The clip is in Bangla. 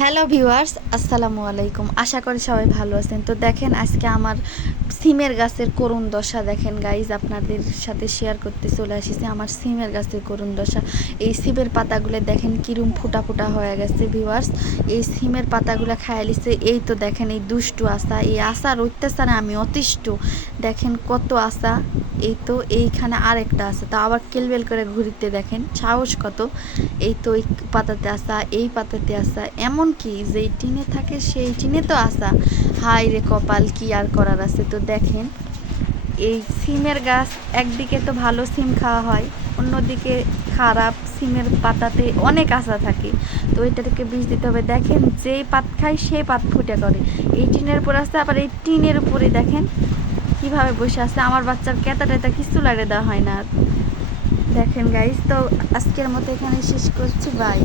হ্যালো ভিউয়ার্স, আসসালামু আলাইকুম। আশা করি সবাই ভালো আছেন। তো দেখেন আজকে আমার সিমের গাছের করুণ দশা দেখেন গাইজ, আপনাদের সাথে শেয়ার করতে চলে আসিছে আমার সিমের গাছের করুণ দশা। এই সিমের পাতাগুলো দেখেন কিরম ফুটা ফুটা হয়ে গেছে ভিউয়ার্স। এই সিমের পাতাগুলো খায়ালিছে। এই তো দেখেন এই দুষ্টু আসা, এই আশার অত্যাচারে আমি অতিষ্ঠ। দেখেন কত আশা। এই তো এইখানে আরেকটা আছে, তা আবার কেলবেল করে ঘুরিতে দেখেন সাহস কত। এই তো এই পাতাতে আসা, এই পাতাতে আসা, এমন কি যেই টিনে থাকে সেই টিনে তো আসা। হাই রে কপাল, কি আর করার আছে। তো দেখেন এই সিমের গাছ, একদিকে তো ভালো সিম খাওয়া হয়, অন্যদিকে খারাপ সিমের পাতাতে অনেক আশা থাকে। তো এটা থেকে বীজ দিতে হবে। দেখেন যেই পাত খায় সেই পাত ফুটে করে। এই টিনের উপর আসছে, আবার এই টিনের উপরে দেখেন কিভাবে বসে আছে। আমার বাচ্চার কেতা টেতা কিছু লাগে দেওয়া হয় না। দেখেন গাইজ, তো আজকের মতো এখানে শেষ করছি, বাই।